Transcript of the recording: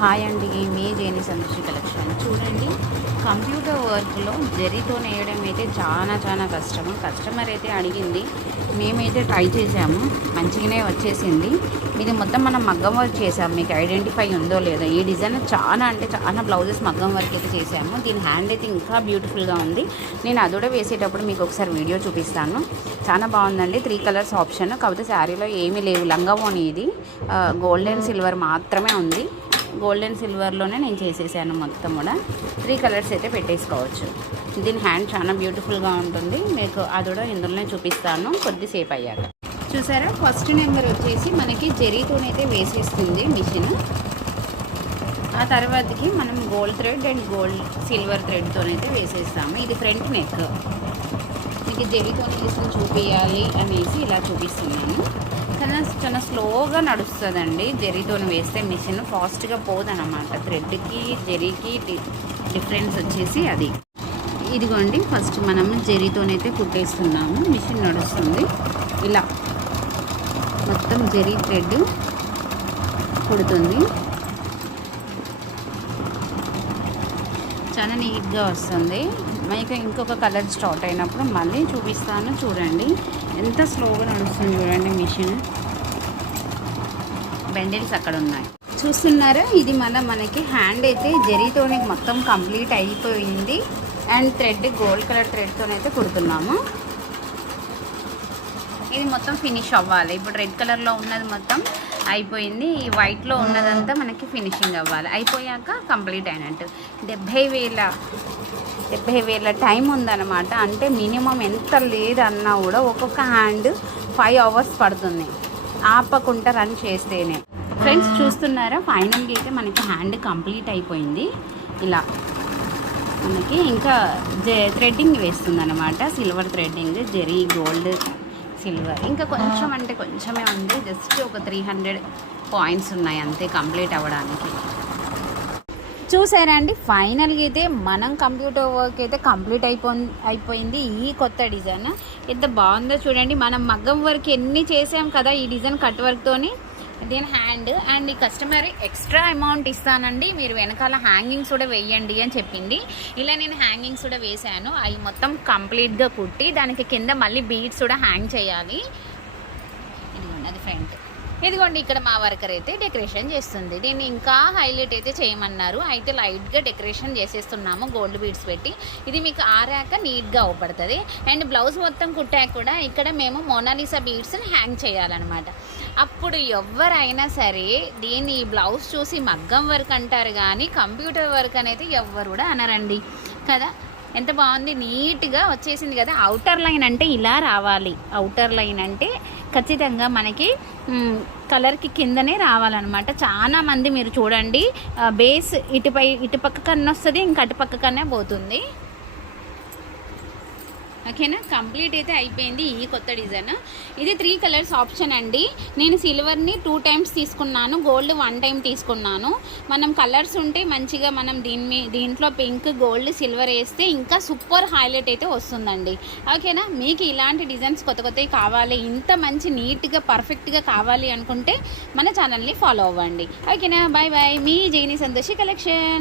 Hi అండి మీ జేని సంతృష్టి collection. చూడండి computer వర్క్లో జరీతో నేయడం అయితే చాలా చాలా కష్టము కస్టమర్ అయితే అడిగింది మేమైతే ట్రై చేసాము మంచిగానే వచ్చేసింది. ఇది మొత్తం మనం మగ్గం వర్క్ చేసాము మీకు ఐడెంటిఫై ఉందో లేదో. ఈ డిజైన్ చాలా అంటే చాలా బ్లౌజెస్ మగ్గం వర్క్ అయితే చేసాము దీని హ్యాండ్ అయితే ఇంకా బ్యూటిఫుల్గా ఉంది. నేను అది కూడా వేసేటప్పుడు మీకు ఒకసారి వీడియో చూపిస్తాను. చాలా బాగుందండి త్రీ కలర్స్ ఆప్షన్. కాకపోతే శారీలో ఏమీ లేవు లంగావోని ఇది. గోల్డెన్ సిల్వర్ మాత్రమే ఉంది. గోల్డెన్ సిల్వర్లోనే నేను చేసేసాను మొత్తం కూడా. త్రీ కలర్స్ అయితే పెట్టేసుకోవచ్చు. దీని హ్యాండ్ చాలా బ్యూటిఫుల్గా ఉంటుంది. మీకు అది కూడా ఇందులోనే చూపిస్తాను. కొద్దిసేపు అయ్యాక. చూసారా? ఫస్ట్ నెంబర్ వచ్చేసి మనకి జరీతోనైతే వేసేస్తుంది మిషన్ ఆ తర్వాతకి మనం gold thread and gold silver థ్రెడ్తోనైతే వేసేస్తాము. ఇది ఫ్రంట్ నెక్ మీకు జరీతో తీసుకుని చూపించాలి అనేసి ఇలా చూపిస్తున్నాను. చాలా చాలా స్లోగా నడుస్తుందండి. జరీతో వేస్తే మిషన్ ఫాస్ట్గా పోదనమాట థ్రెడ్కి జరీకి డిఫరెన్స్ వచ్చేసి అది. ఇదిగోండి ఫస్ట్ మనము జరీతోనైతే కుట్టేస్తున్నాము. మిషన్ నడుస్తుంది. ఇలా. మొత్తం జరీ థ్రెడ్ కుడుతుంది. చాలా నీట్గా వస్తుంది. మీకు ఇంకొక కలర్ స్టార్ట్ అయినప్పుడు మళ్ళీ చూపిస్తాను. చూడండి ఎంత స్లోగా నడుస్తుంది చూడండి మిషన్. బెండిల్స్ అక్కడ ఉన్నాయి. చూస్తున్నారా? ఇది మన మనకి హ్యాండ్ అయితే జరీతోనే మొత్తం కంప్లీట్ అయిపోయింది. అండ్ థ్రెడ్ గోల్డ్ కలర్ థ్రెడ్తోనైతే కుడుతున్నాము. ఇది మొత్తం ఫినిష్ అవ్వాలి. ఇప్పుడు రెడ్ కలర్లో ఉన్నది మొత్తం అయిపోయింది. ఈ వైట్లో ఉన్నదంతా మనకి ఫినిషింగ్ అవ్వాలి. అయిపోయాక కంప్లీట్ అయినట్టు. డెబ్భై వేల డెబ్భై వేల టైం ఉందన్నమాట. అంటే మినిమం ఎంత లేదన్నా కూడా ఒక్కొక్క హ్యాండ్ ఫైవ్ అవర్స్ పడుతుంది. ఆపకుండా రన్ చేస్తేనే. ఫ్రెండ్స్ చూస్తున్నారా? ఫైనల్గా అయితే మనకి హ్యాండ్ కంప్లీట్ అయిపోయింది. ఇలా మనకి ఇంకా జె థ్రెడ్డింగ్ వేస్తుంది అనమాట silver threading zari gold silver ఇంకా కొంచెం అంటే కొంచెమే ఉంది. జస్ట్ ఒక త్రీ హండ్రెడ్ పాయింట్స్ ఉన్నాయి అంతే కంప్లీట్ అవ్వడానికి. చూసారా అండి? ఫైనల్గా అయితే మనం కంప్యూటర్ వర్క్ అయితే కంప్లీట్ అయిపో అయిపోయింది ఈ కొత్త డిజైన్ ఎంత బాగుందో చూడండి. మనం మగ్గం వర్క్ ఎన్ని చేసాం కదా ఈ డిజైన్ కట్ వర్క్తోని దీని హ్యాండ్ అండ్ ఈ కస్టమర్ ఎక్స్ట్రా అమౌంట్ ఇస్తానండి. మీరు వెనకాల హ్యాంగింగ్స్ కూడా వేయండి అని చెప్పింది. ఇలా నేను హ్యాంగింగ్స్ కూడా వేశాను. అవి మొత్తం కంప్లీట్గా కుట్టి దానికి కింద మళ్ళీ బీడ్స్ కూడా హ్యాంగ్ చేయాలి. ఇది అది ఫ్రంట్ ఇదిగోండి ఇక్కడ మా వర్కర్ అయితే డెకరేషన్ చేస్తుంది. దీన్ని ఇంకా హైలైట్ అయితే చేయమన్నారు. అయితే లైట్గా డెకరేషన్ చేసేస్తున్నాము గోల్డ్ బీడ్స్ పెట్టి. ఇది మీకు ఆరాక నీట్గా అవపడుతుంది. అండ్ బ్లౌజ్ మొత్తం కుట్టాక కూడా ఇక్కడ మేము మోనాలిసా బీడ్స్ని హ్యాంగ్ చేయాలన్నమాట. అప్పుడు ఎవరైనా సరే దీన్ని బ్లౌజ్ చూసి మగ్గం వర్క్ అంటారు కానీ కంప్యూటర్ వర్క్ అనేది ఎవ్వరు కూడా అనరండి. కదా? ఎంత బాగుంది? నీట్గా వచ్చేసింది కదా. అవుటర్ లైన్ అంటే ఇలా రావాలి. అవుటర్ లైన్ అంటే ఖచ్చితంగా మనకి కలర్కి కిందనే రావాలన్నమాట. చాలా మంది మీరు చూడండి బేస్ ఇటుపై ఇటుపక్క కన్నా వస్తుంది ఇంకా అటుపక్క కన్నా పోతుంది. ఓకేనా? కంప్లీట్ అయితే అయిపోయింది ఈ కొత్త డిజైన్. ఇది త్రీ కలర్స్ ఆప్షన్ అండి. నేను సిల్వర్ని టూ టైమ్స్ తీసుకున్నాను గోల్డ్ వన్ టైం తీసుకున్నాను. మనం కలర్స్ ఉంటే మంచిగా మనం దీని మీ దీంట్లో పింక్ గోల్డ్ సిల్వర్ వేస్తే ఇంకా సూపర్ హైలైట్ అయితే వస్తుందండి. ఓకేనా? మీకు ఇలాంటి డిజైన్స్ కొత్త కొత్తవి కావాలి ఇంత మంచి నీట్గా పర్ఫెక్ట్గా కావాలి అనుకుంటే మన ఛానల్ని ఫాలో అవ్వండి. ఓకేనా? Bye bye. మీ జైని సంతోషి కలెక్షన్.